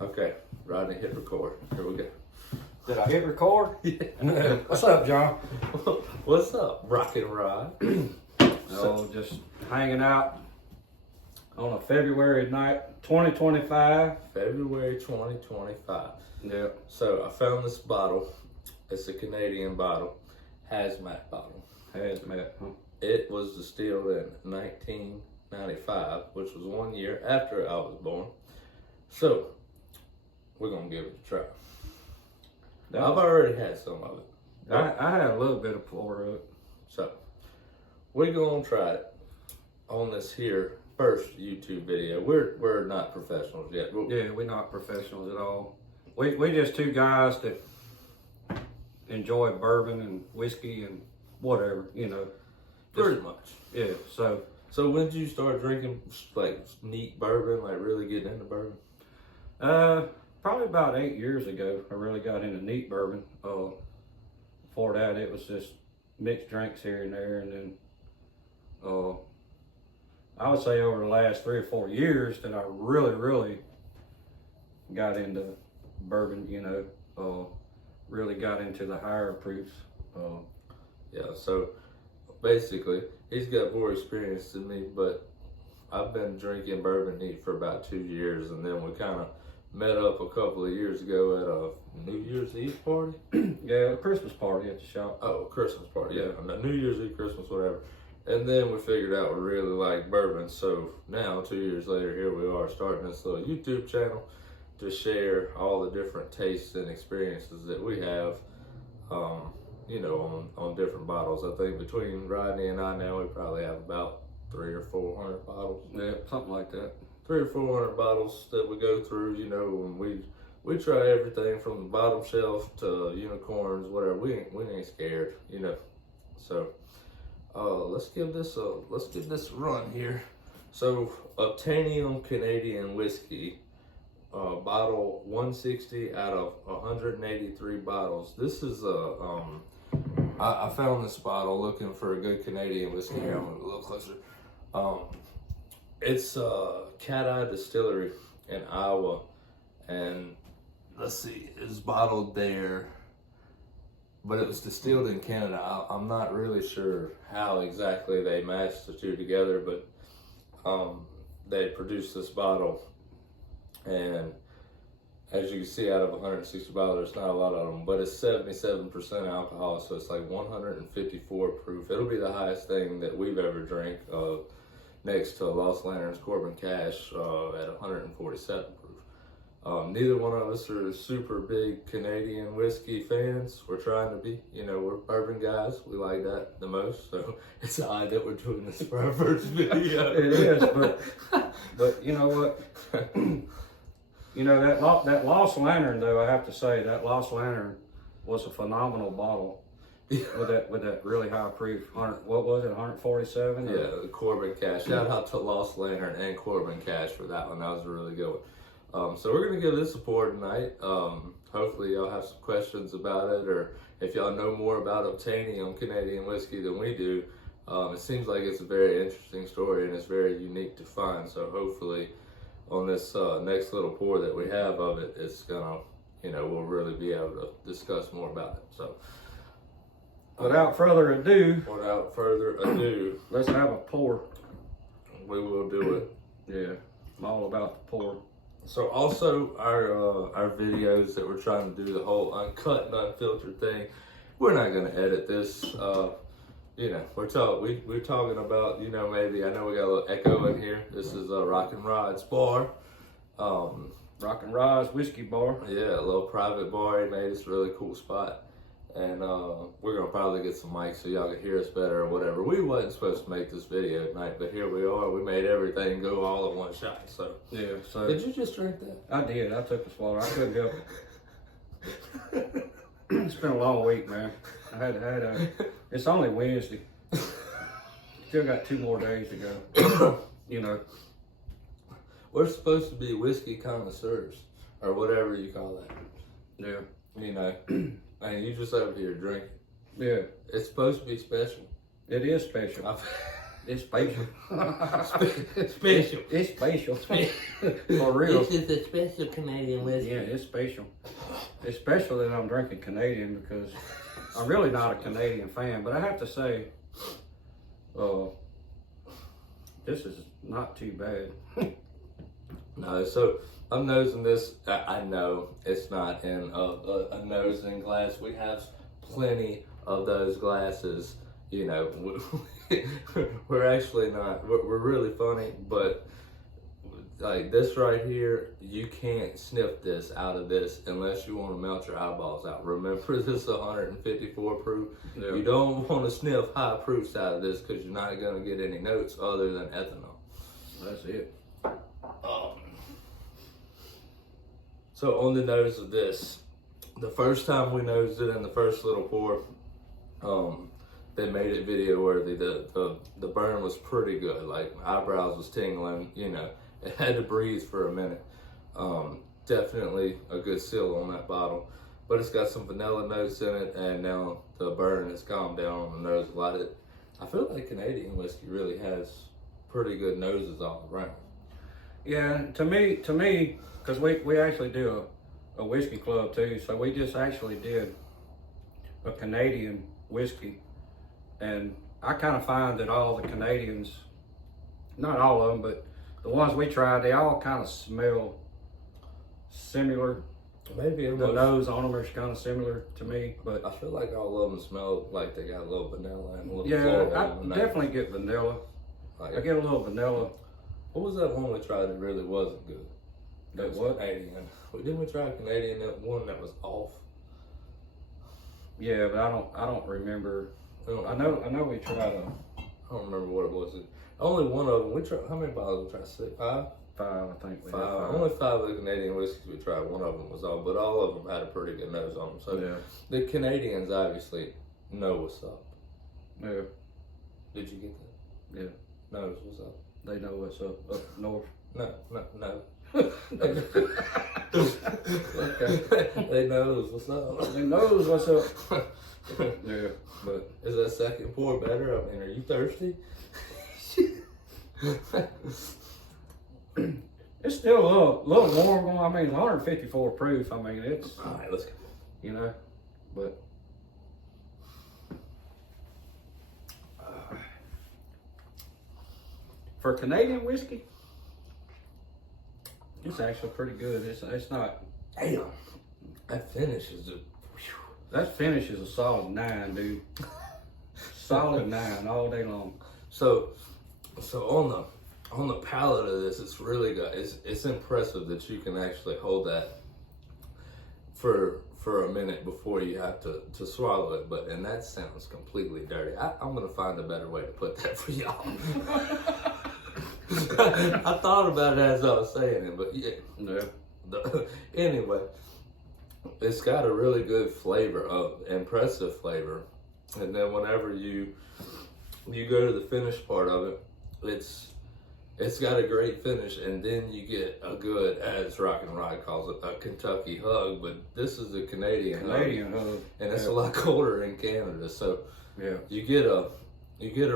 Okay, Rodney, hit record. Here we go. Did I hit record? Yeah. What's up, John? What's up, Rock and Rod? Just hanging out on a February night, 2025. February 2025. Yep. So I found this bottle. It's a Canadian bottle, HazMat bottle. HazMat, huh? It was distilled in 1995, which was 1 year after I was born. So we're gonna give it a try. I've already had some of it. I had a little bit of pour of it. So we're gonna try it on this here first YouTube video. We're not professionals yet. Yeah, we're not professionals at all. We just two guys that enjoy bourbon and whiskey and whatever, you know. Pretty much. Yeah, so when did you start drinking like neat bourbon, like really getting into bourbon? probably about 8 years ago, I really got into neat bourbon. Before that, it was just mixed drinks here and there, and then I would say over the last 3 or 4 years that I really got into bourbon. You know, really got into the higher proofs. Yeah. So basically, he's got more experience than me, but I've been drinking bourbon neat for about 2 years, and then we kind of met up a couple of years ago at a New Year's Eve party. Yeah, a Christmas party at the shop. Oh, Christmas party, yeah. New Year's Eve, Christmas, whatever. And then we figured out we really like bourbon. So now, 2 years later, here we are starting this little YouTube channel to share all the different tastes and experiences that we have, you know, on different bottles. I think between Rodney and I now, we probably have about 300 or 400 bottles. Yeah, something like that. 300 or 400 bottles that we go through, you know, and we try everything from the bottom shelf to unicorns, whatever. We ain't scared, you know. So let's give this a run here. So Obtainium Canadian Whiskey, bottle 160 out of 183 bottles. This is I found this bottle looking for a good Canadian whiskey. Here, I'm gonna go a little closer. It's Cat Eye Distillery in Iowa, and let's see, it's bottled there, but it was distilled in Canada. I'm not really sure how exactly they matched the two together, but they produced this bottle, and as you can see, out of 160 bottles, there's not a lot of them, but it's 77% alcohol, so it's like 154 proof. It'll be the highest thing that we've ever drank, next to Lost Lantern's Corbin Cash at 147 proof. Neither one of us are super big Canadian whiskey fans. We're trying to be, you know, we're bourbon guys. We like that the most, so it's odd that we're doing this for our first video. It is, but you know what? You know, that Lost Lantern, though, I have to say, that Lost Lantern was a phenomenal bottle. with that really high proof, what was it, 147? Yeah, the Corbin Cash. Shout out to Lost Lantern and Corbin Cash for that one. That was a really good one. So we're gonna give this a pour tonight. Hopefully y'all have some questions about it, or if y'all know more about Obtainium Canadian whiskey than we do. It seems like it's a very interesting story and it's very unique to find. So hopefully on this next little pour that we have of it, it's gonna, you know, we'll really be able to discuss more about it. So without further ado, let's have a pour. We will do it. Yeah, I'm all about the pour. So also our videos that we're trying to do, the whole uncut and unfiltered thing, we're not going to edit this. You know, we're talking about, you know, maybe, I know we got a little echo in here. This is Rock and Rod's bar. Rock and Rod's whiskey bar. Yeah, a little private bar. He made this really cool spot. And we're gonna probably get some mics so y'all can hear us better or whatever. We wasn't supposed to make this video tonight, but here we are. We made everything go all in one shot. So yeah. So did you just drink that? I did. I took a swallow. I couldn't help it. It's been a long week, man. I had it's only Wednesday. Still got 2 more days to go. You know, we're supposed to be whiskey connoisseurs or whatever you call that. Yeah. You know. Man, you just over here drinking. Yeah. It's supposed to be special. It is special. It's spatial. Special. It's spatial. For real. This is a special Canadian whiskey. Yeah, it's spatial. It's special that I'm drinking Canadian because I'm really not a Canadian fan, but I have to say, this is not too bad. No, so I'm nosing this. I know it's not in a nosing glass. We have plenty of those glasses. You know, we're actually not. We're really funny, but like this right here, you can't sniff this out of this unless you want to melt your eyeballs out. Remember, this is 154 proof. Yeah. You don't want to sniff high proofs out of this because you're not going to get any notes other than ethanol. That's it. So on the nose of this, the first time we nosed it in the first little pour, they made it video worthy. The burn was pretty good. Like my eyebrows was tingling, you know. It had to breathe for a minute. Definitely a good seal on that bottle. But it's got some vanilla notes in it, and now the burn has calmed down on the nose a lot. I feel like Canadian whiskey really has pretty good noses all around. Yeah, to me, because we actually do a whiskey club too, so we just actually did a Canadian whiskey, and I kind of find that all the Canadians, not all of them, but the ones we tried, they all kind of smell similar. Maybe the nose on them are kind of similar to me, but I feel like all of them smell like they got a little vanilla and a little yeah, floral I on the definitely get vanilla. Like, I get a little vanilla. What was that one we tried that really wasn't good? That what? Canadian. Didn't we try a Canadian, that one that was off? Yeah, but I don't remember. I know we tried them. I don't remember what it was. Only one of them. We tried. How many bottles we tried? 6, 5? 5, I think. We Five. had 5. Only 5 of the Canadian whiskeys we tried. One of them was off, but all of them had a pretty good nose on them. So yeah. The Canadians obviously know what's up. Yeah. Did you get that? Yeah. Knows what's up. They know what's up north. No. Okay. They knows what's up. They knows what's up. Yeah, but is that second pour better? I mean, are you thirsty? It's still a little warm. I mean, 154 proof. I mean, it's all right. Let's go. You know, but for Canadian whiskey, it's actually pretty good. It's not. Damn, that finish is just. That finish is a solid 9, dude. Solid 9 all day long. So on the palate of this, it's really good. It's impressive that you can actually hold that for a minute before you have to swallow it. But and that sounds completely dirty. I'm gonna find a better way to put that for y'all. I thought about it as I was saying it, but yeah. Anyway, it's got a really good flavor, impressive flavor, and then whenever you go to the finish part of it, it's got a great finish, and then you get a good, as Rock and Rod calls it, a Kentucky hug. But this is a Canadian hug, and it's a lot colder in Canada, so yeah, you get a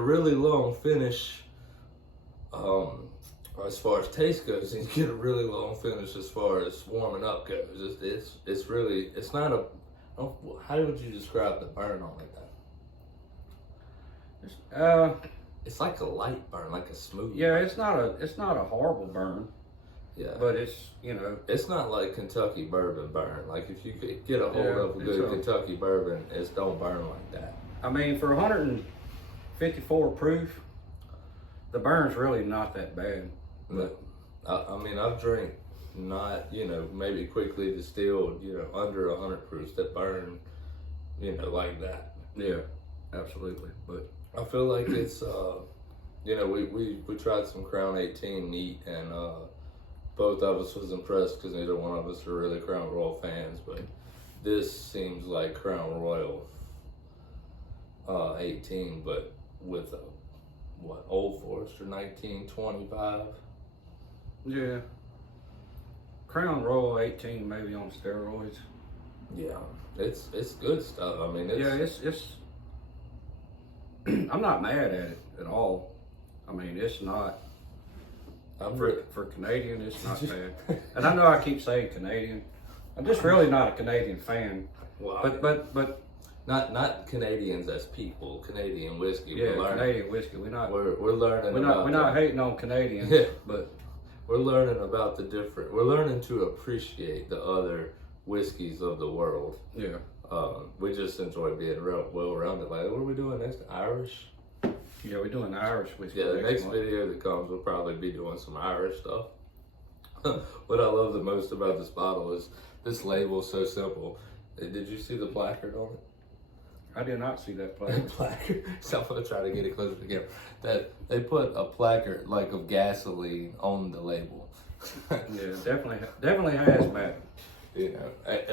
really long finish. As far as taste goes, and you get a really long finish as far as warming up goes. It's not a. How would you describe the burn on it then? It's like a light burn, like a smooth. Yeah, it's not a horrible burn. Yeah, but it's, you know, it's not like Kentucky bourbon burn. Like if you could get a hold of a good Kentucky bourbon, it don't burn like that. I mean, for 154 proof, the burn's really not that bad. But I mean, I've drank not, maybe quickly distilled, under 100 proofs that burn, like that. Yeah, absolutely. But I feel like it's, we tried some Crown 18 neat, and both of us was impressed because neither one of us are really Crown Royal fans, but this seems like Crown Royal 18, but with Old Forester 1925. Yeah, Crown Royal 18 maybe on steroids. Yeah, it's good stuff. I mean, it's I'm not mad at it at all. I mean, it's not. I'm For Canadian, it's not bad. And I know I keep saying Canadian. I'm just really not a Canadian fan. well, But not Canadians as people. Canadian whiskey. yeah, Canadian whiskey. We're learning. not hating on Canadians, Yeah. but We're learning about the different. We're learning to appreciate the other whiskeys of the world. yeah. We just enjoy being real well-rounded. Like, what are we doing next? Irish? Yeah, we're doing Irish whiskey. Yeah, the next month. video that comes, we'll probably be doing some Irish stuff. What I love the most about this bottle is this label is so simple. Did you see the placard on it? I did not see that placard. Placard. So I'm gonna try to get it closer to the camera. That they put a placard like of gasoline on the label. Yeah, definitely HazMat. You know,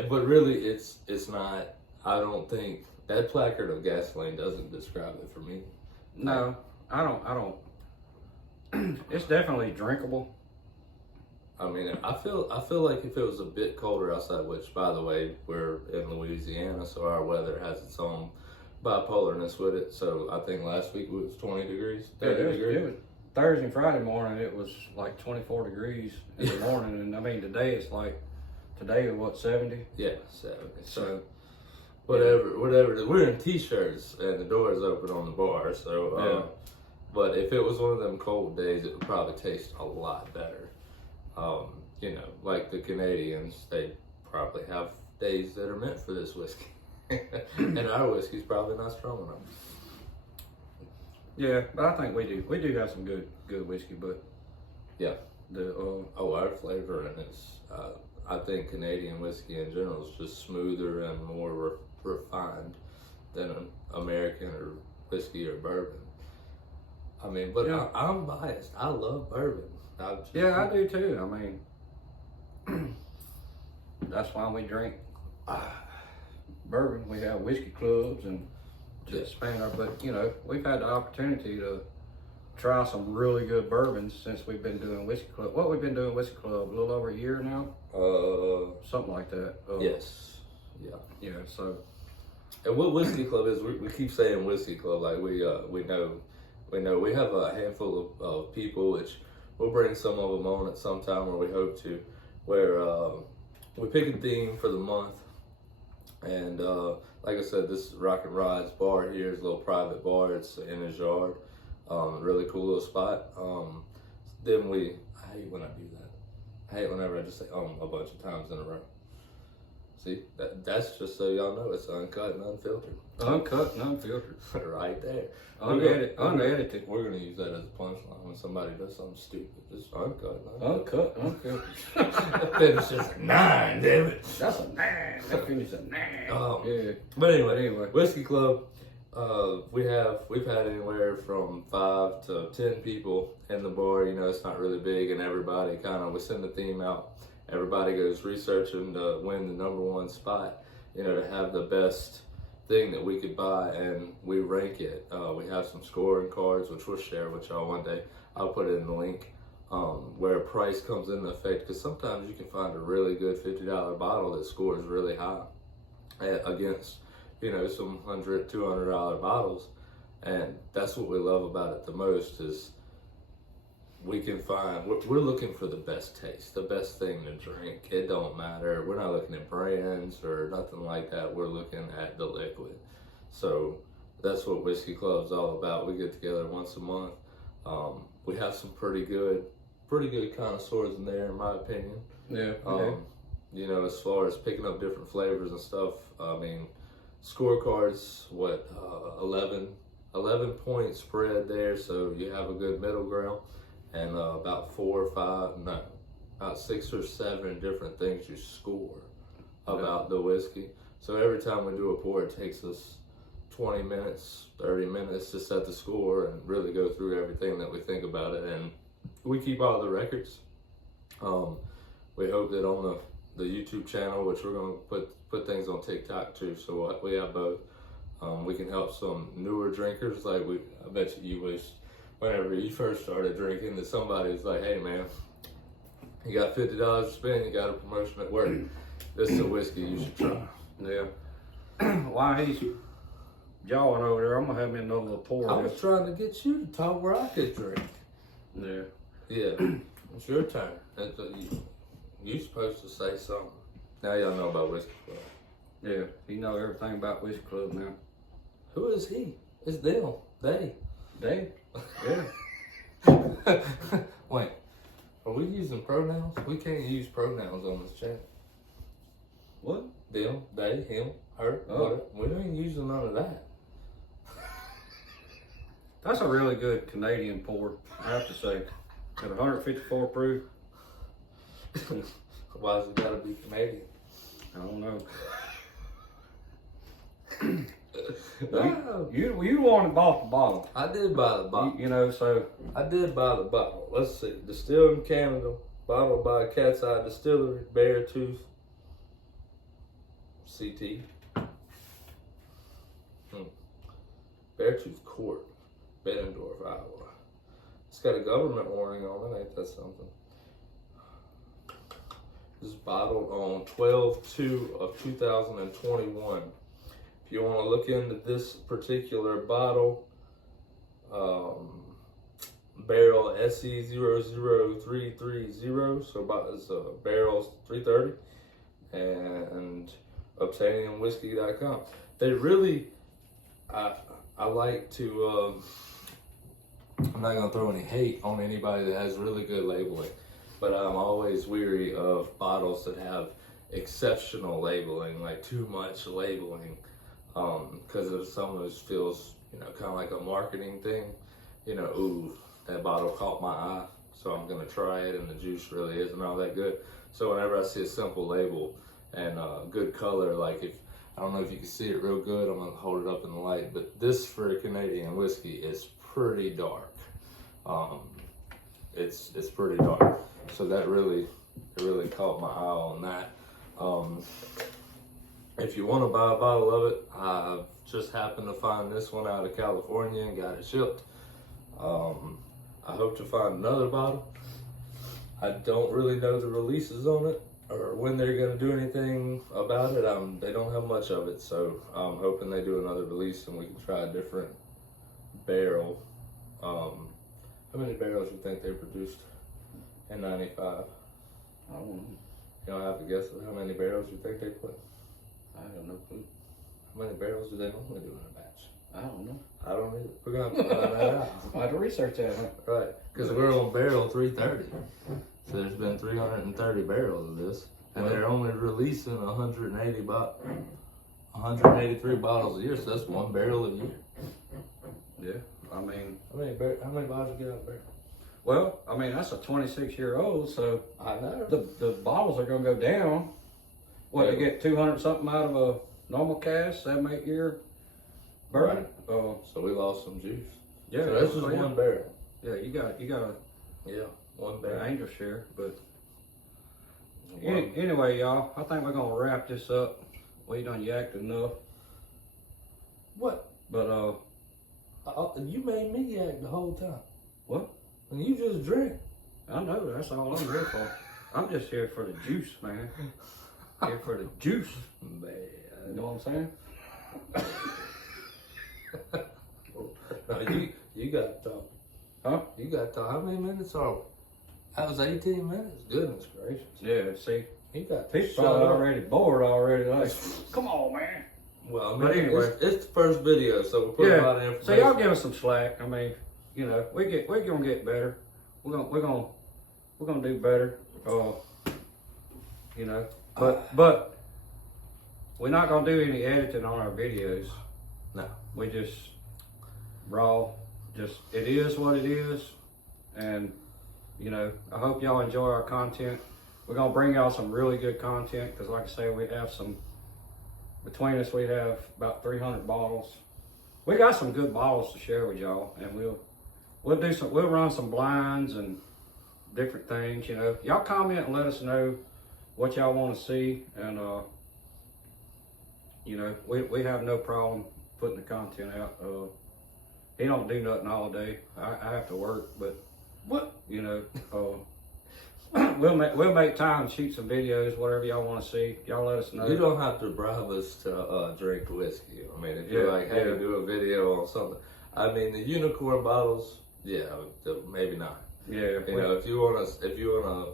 but really, it's not. I don't think that placard of gasoline doesn't describe it for me. No, I don't. It's definitely drinkable. I mean, I feel like if it was a bit colder outside, which by the way, we're in Louisiana, so our weather has its own bipolarness with it. So I think last week it was 20 degrees, 30 degrees. It was Thursday and Friday morning. It was like 24 degrees in the morning, and I mean today it's like what 70. Yeah, 70. So whatever. We're in t-shirts and the door is open on the bar. So, yeah. But if it was one of them cold days, it would probably taste a lot better. You know, like the Canadians, they probably have days that are meant for this whiskey. And our whiskey's probably not strong enough. Yeah, but I think we do have some good whiskey, but Yeah. the our flavoring is, I think Canadian whiskey in general is just smoother and more refined than an American or whiskey or bourbon. I mean, but Yeah. I'm biased. I love bourbon. I do too. I mean, that's why we drink bourbon. We have whiskey clubs and to expand our. But you know, we've had the opportunity to try some really good bourbons since we've been doing whiskey club. What we've been doing whiskey club a little over a year now. Something like that. Yes. Yeah. Yeah. So. And what whiskey club is? We keep saying whiskey club like we know we have a handful of people which. We'll bring some of them on at some time, or we hope to, where we pick a theme for the month. And like I said, this Rock and Ride's bar here is a little private bar. It's in his yard. Really cool little spot. Then I hate when I do that. I hate whenever I just say a bunch of times in a row. See, that's just so y'all know it's uncut and unfiltered. Uncut and unfiltered. Right there. Unedited. We're going to use that as a punchline when somebody does something stupid. Just uncut. Uncut, unfiltered. That finish is a 9, damn it. That's a 9. That finish a 9. Yeah. But anyway, Whiskey Club, we've had anywhere from 5 to 10 people in the bar. You know, it's not really big, and everybody we send the theme out. Everybody goes researching to win the number one spot, you know, to have the best thing that we could buy, and we rank it. We have some scoring cards, which we'll share with y'all one day. I'll put it in the link, where a price comes into effect, because sometimes you can find a really good $50 bottle that scores really high against, you know, some $100, $200 bottles. And that's what we love about it the most is we can find, we're looking for the best taste, the best thing to drink. It don't matter. We're not looking at brands or nothing like that. We're looking at the liquid. So that's what Whiskey Club's all about. We get together once a month. We have some pretty good connoisseurs in there, in my opinion. Yeah. You know, as far as picking up different flavors and stuff, I mean, scorecards, 11 point spread there, so you have a good middle ground. And about 6 or 7 different things you score about the whiskey. So every time we do a pour, it takes us 20 minutes, 30 minutes to set the score and really go through everything that we think about it. And we keep all the records. We hope that on the YouTube channel, which we're going to put things on TikTok too, so we have both. We can help some newer drinkers. Like I bet you wish whenever you first started drinking that somebody's like, hey man, you got $50 to spend, you got a promotion at work. This is a whiskey you should try. Yeah. Why jawing over there. I'm gonna have me another little pour. I was trying to get you to talk where I could drink. Yeah. Yeah, it's your turn. You're supposed to say something. Now y'all know about Whiskey Club. Yeah, you know everything about Whiskey Club now. Who is he? It's them. They. Yeah. Wait, are we using pronouns? We can't use pronouns on this channel. What? Them, they, him, her, whatever. We ain't using none of that. That's a really good Canadian pour, I have to say. At 154 proof. Why has it gotta be Canadian? I don't know. No. You wanted bought the bottle. I did buy the bottle. You know, so I did buy the bottle. Let's see. Distilled in Canada, bottled by Cat's Eye Distillery, Beartooth, CT. Beartooth Court, Bettendorf, Iowa. It's got a government warning on it. Ain't that something? This is bottled on 12/2/2021. If you want to look into this particular bottle, barrel SE00330, so about it's barrels 330, and Obtainiumwhiskey.com. They really, I like to. I'm not gonna throw any hate on anybody that has really good labeling, but I'm always weary of bottles that have exceptional labeling, like too much labeling, because of some of those feels, kind of like a marketing thing. Ooh, that bottle caught my eye, so I'm gonna try it, and the juice really isn't all that good. So whenever I see a simple label and good color, like I don't know if you can see it real good, I'm gonna hold it up in the light, but this for a Canadian whiskey is pretty dark. It's pretty dark, so that really caught my eye on that. If you want to buy a bottle of it, I've just happened to find this one out of California and got it shipped. I hope to find another bottle. I don't really know the releases on it or when they're going to do anything about it. They don't have much of it, so I'm hoping they do another release and we can try a different barrel. How many barrels do you think they produced in 95? I don't know. You don't have to guess how many barrels you think they put? I have no clue. How many barrels do they normally do in a batch? I don't know. I don't either. We're going to find that out. I have to research that. Right, because we're on barrel 330. So there's been 330 barrels of this. And they're only releasing 183 bottles a year, so that's one barrel a year. Yeah, I mean... How many bottles you get out of a barrel? Well, I mean, that's a 26-year-old, so... I know. The bottles are going to go down. What, Yeah. to get 200 something out of a normal cask, 7-8 year bourbon? Right. So we lost some juice. Yeah. So this is one barrel. Yeah, you got one an barrel. angel share, but One. anyway, y'all, I think we're gonna wrap this up. We done yacked enough, What? but You made me yak the whole time. what? And you just drink. I know that's all I'm here for. I'm just here for the juice, man. Here for the juice. Man. You know what I'm saying? No, you got to talk. Huh? You got to talk. How many minutes are we? That was 18 minutes. Goodness gracious. Yeah. See, You got to he's shut probably up. already bored already. Like, come on, man. Well, I mean, But anyway. it's the first video, so we'll put a lot of Yeah. information. So y'all give us some slack. I mean, we're gonna get better. We're gonna do better. But we're not gonna do any editing on our videos. No. We just raw. It is what it is, and I hope y'all enjoy our content. We're gonna bring y'all some really good content because, like I say, we have some. Between us, we have about 300 bottles. We got some good bottles to share with y'all, and we'll run some blinds and different things. Y'all comment and let us know what y'all want to see, and we have no problem putting the content out. He don't do nothing all day. I have to work, but What? we'll make time to shoot some videos, whatever y'all want to see. Y'all let us know. You don't have to bribe us to drink whiskey. I mean, if you're like, hey, do a video on something. I mean, the unicorn bottles, yeah, maybe not. Yeah, you know, if you wanna,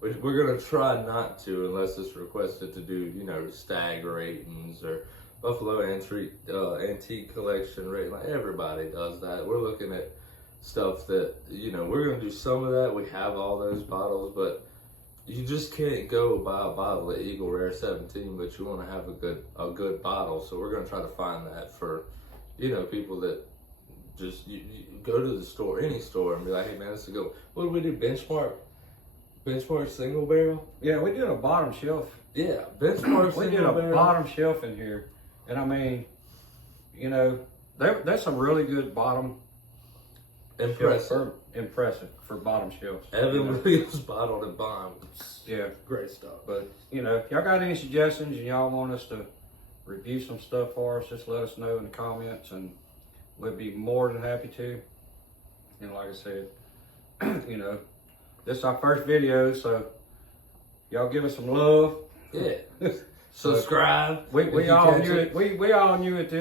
we're gonna try not to unless it's requested to do, you know, stag ratings or Buffalo antique collection rating. Like everybody does that. We're looking at stuff that, you know, we're gonna do some of that. We have all those bottles, but you just can't go buy a bottle of Eagle Rare 17, but you want to have a good bottle. So we're gonna try to find that for, you know, people that just you go to the store, any store, and be like, hey man, let's go. What do we do? Benchmark single barrel? Yeah, we did a bottom shelf. Yeah, benchmark We single did a barrel. bottom shelf in here, and I mean, you know, there's some really good bottom. Impressive for bottom shelves. Evan Williams bottled and bond. Yeah, Great stuff. but you know, if y'all got any suggestions and y'all want us to review some stuff for us, just let us know in the comments, and we'd be more than happy to. And like I said, you know, this is our first video, so y'all give us some love. Yeah. Subscribe. We all knew it. We all knew it.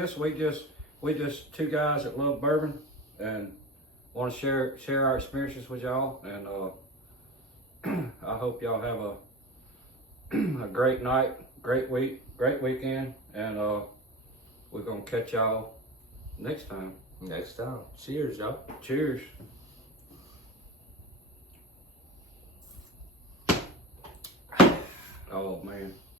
We just two guys that love bourbon and want to share our experiences with y'all. And I hope y'all have a great night, great week, great weekend, and we're gonna catch y'all next time. Cheers, y'all. Cheers. Oh man.